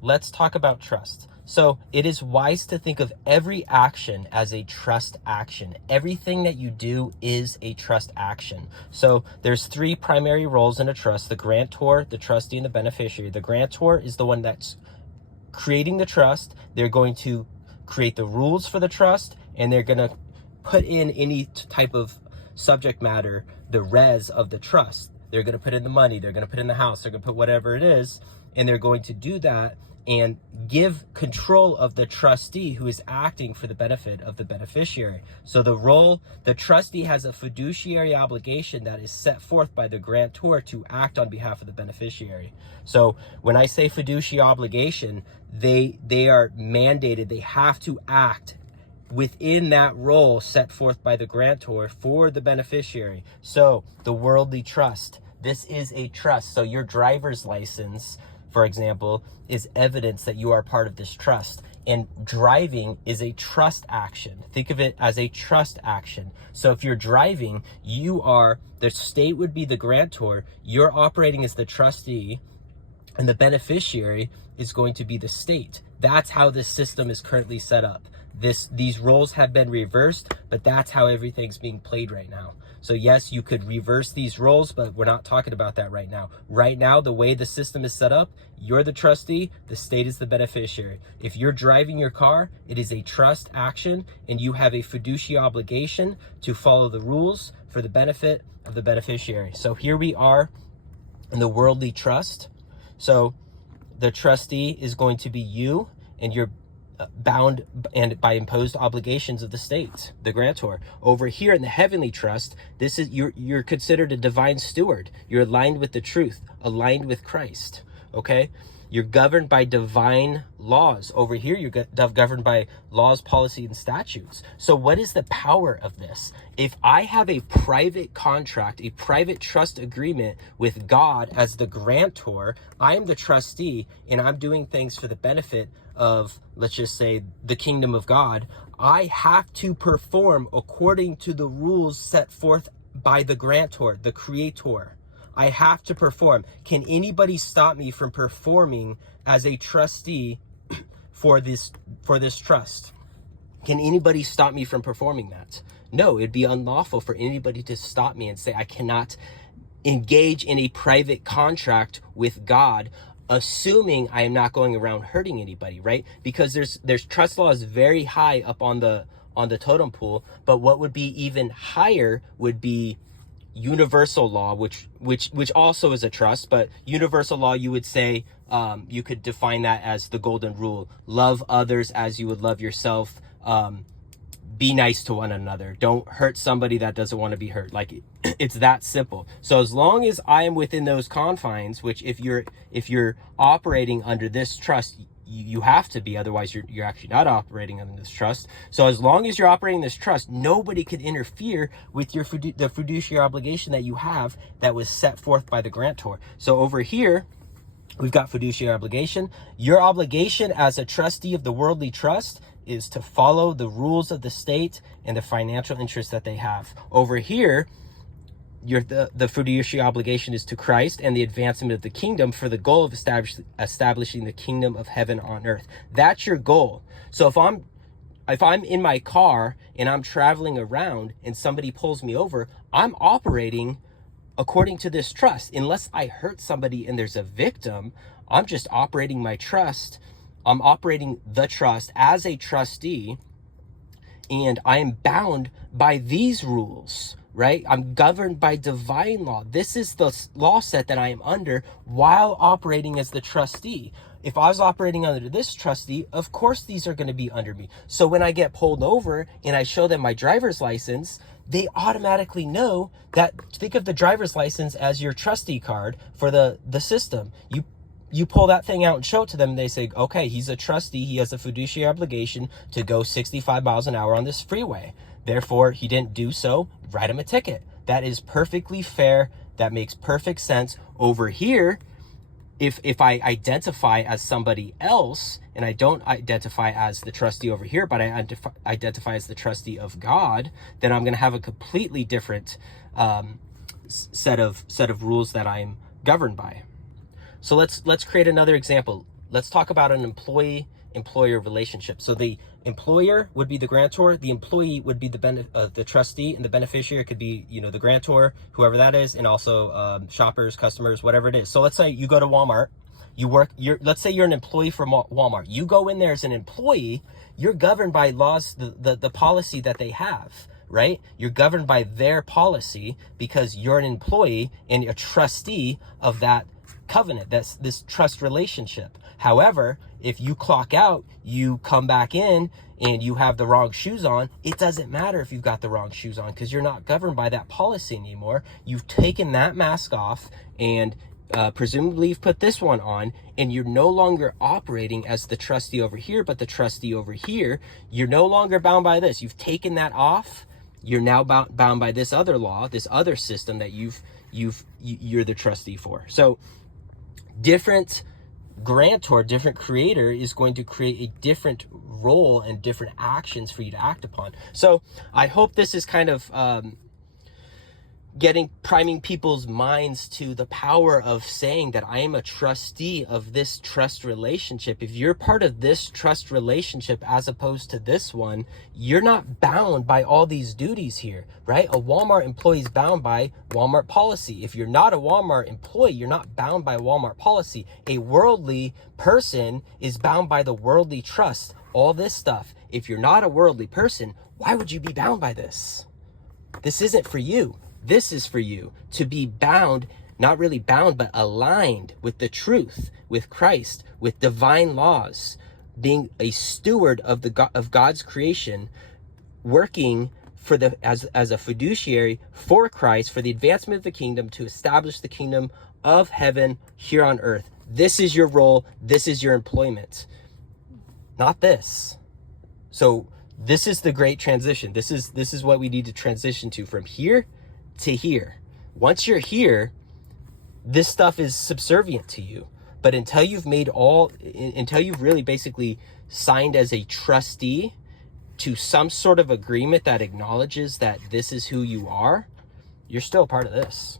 let's talk about trust. So it is wise to think of every action as a trust action. Everything that you do is a trust action. So there's three primary roles in a trust: the grantor, the trustee, and the beneficiary. The grantor is the one that's creating the trust. They're going to create the rules for the trust, and they're going to put in any type of subject matter, the res of the trust. They're going to put in the money, they're going to put in the house, they're going to put whatever it is, and they're going to do that and give control of the trustee who is acting for the benefit of the beneficiary. So the trustee has a fiduciary obligation that is set forth by the grantor to act on behalf of the beneficiary. So when I say fiduciary obligation, they are mandated, they have to act within that role set forth by the grantor for the beneficiary. So the worldly trust, this is a trust. So your driver's license, for example, is evidence that you are part of this trust. And driving is a trust action. Think of it as a trust action. So if you're driving, the state would be the grantor, you're operating as the trustee, and the beneficiary is going to be the state. That's how this system is currently set up. These roles have been reversed, but that's how everything's being played right now. So yes, you could reverse these roles, but we're not talking about that right now. Right now, the way the system is set up, you're the trustee, the state is the beneficiary. If you're driving your car, it is a trust action, and you have a fiduciary obligation to follow the rules for the benefit of the beneficiary. So here we are in the worldly trust. So the trustee is going to be you, and you're bound and by imposed obligations of the state, the grantor. Over here in the heavenly trust, this is you're considered a divine steward. You're aligned with the truth, aligned with Christ. Okay, you're governed by divine laws. Over here, you're governed by laws, policy, and statutes. So what is the power of this? If I have a private contract, a private trust agreement with God as the grantor, I am the trustee, and I'm doing things for the benefit of, let's just say, the kingdom of God, I have to perform according to the rules set forth by the grantor, the creator. I have to perform. Can anybody stop me from performing as a trustee for this trust? Can anybody stop me from performing that? No, it'd be unlawful for anybody to stop me and say, I cannot engage in a private contract with God, assuming I am not going around hurting anybody, right? Because there's trust laws very high up on the totem pole, but what would be even higher would be universal law, which also is a trust, but universal law, you would say, you could define that as the golden rule: love others as you would love yourself. Be nice to one another. Don't hurt somebody that doesn't want to be hurt. Like, it's that simple. So as long as I am within those confines, which if you're operating under this trust, you have to be, otherwise you're actually not operating under this trust. So as long as you're operating this trust, nobody could interfere with the fiduciary obligation that you have that was set forth by the grantor. So over here, we've got fiduciary obligation. Your obligation as a trustee of the worldly trust is to follow the rules of the state and the financial interests that they have. Over here, the fiduciary obligation is to Christ and the advancement of the kingdom for the goal of establishing the kingdom of heaven on earth. That's your goal. So if I'm in my car and I'm traveling around and somebody pulls me over, I'm operating according to this trust. Unless I hurt somebody and there's a victim, I'm just operating my trust. I'm operating the trust as a trustee, and I am bound by these rules, right? I'm governed by divine law. This is the law set that I am under while operating as the trustee. If I was operating under this trustee, of course these are going to be under me. So when I get pulled over and I show them my driver's license, they automatically know that. Think of the driver's license as your trustee card for the system. You pull that thing out and show it to them, and they say, okay, he's a trustee. He has a fiduciary obligation to go 65 miles an hour on this freeway. Therefore, he didn't do so. Write him a ticket. That is perfectly fair. That makes perfect sense. Over here, if I identify as somebody else, and I don't identify as the trustee over here, but I identify as the trustee of God, then I'm going to have a completely different set of rules that I'm governed by. So let's create another example. let's talk about an employee-employer relationship. So the employer would be the grantor, the employee would be the trustee, and the beneficiary could be, the grantor, whoever that is, and also shoppers, customers, whatever it is. So let's say you go to Walmart, let's say you're an employee for Walmart. You go in there as an employee, you're governed by laws, the policy that they have, right? You're governed by their policy because you're an employee and a trustee of that covenant, that's this trust relationship. However, if you clock out, you come back in and you have the wrong shoes on, it doesn't matter if you've got the wrong shoes on because you're not governed by that policy anymore. You've taken that mask off and presumably you've put this one on, and you're no longer operating as the trustee over here, but the trustee over here. You're no longer bound by this. You've taken that off. You're now bound by this other law, this other system that you're the trustee for. So different grantor, different creator is going to create a different role and different actions for you to act upon. So I hope this is kind of priming people's minds to the power of saying that I am a trustee of this trust relationship. If you're part of this trust relationship as opposed to this one, you're not bound by all these duties here, right? A Walmart employee is bound by Walmart policy. If you're not a Walmart employee, you're not bound by Walmart policy. A worldly person is bound by the worldly trust, all this stuff. If you're not a worldly person, why would you be bound by this? This isn't for you. This is for you to be bound, not really bound, but aligned with the truth, with Christ, with divine laws, being a steward of of God's creation, working for as a fiduciary for Christ, for the advancement of the kingdom, to establish the kingdom of heaven here on earth. This is your role. This is your employment, not this. So this is the great transition. This is what we need to transition to, from here to here. Once you're here, this stuff is subservient to you. But until you've really basically signed as a trustee to some sort of agreement that acknowledges that this is who you are, you're still part of this.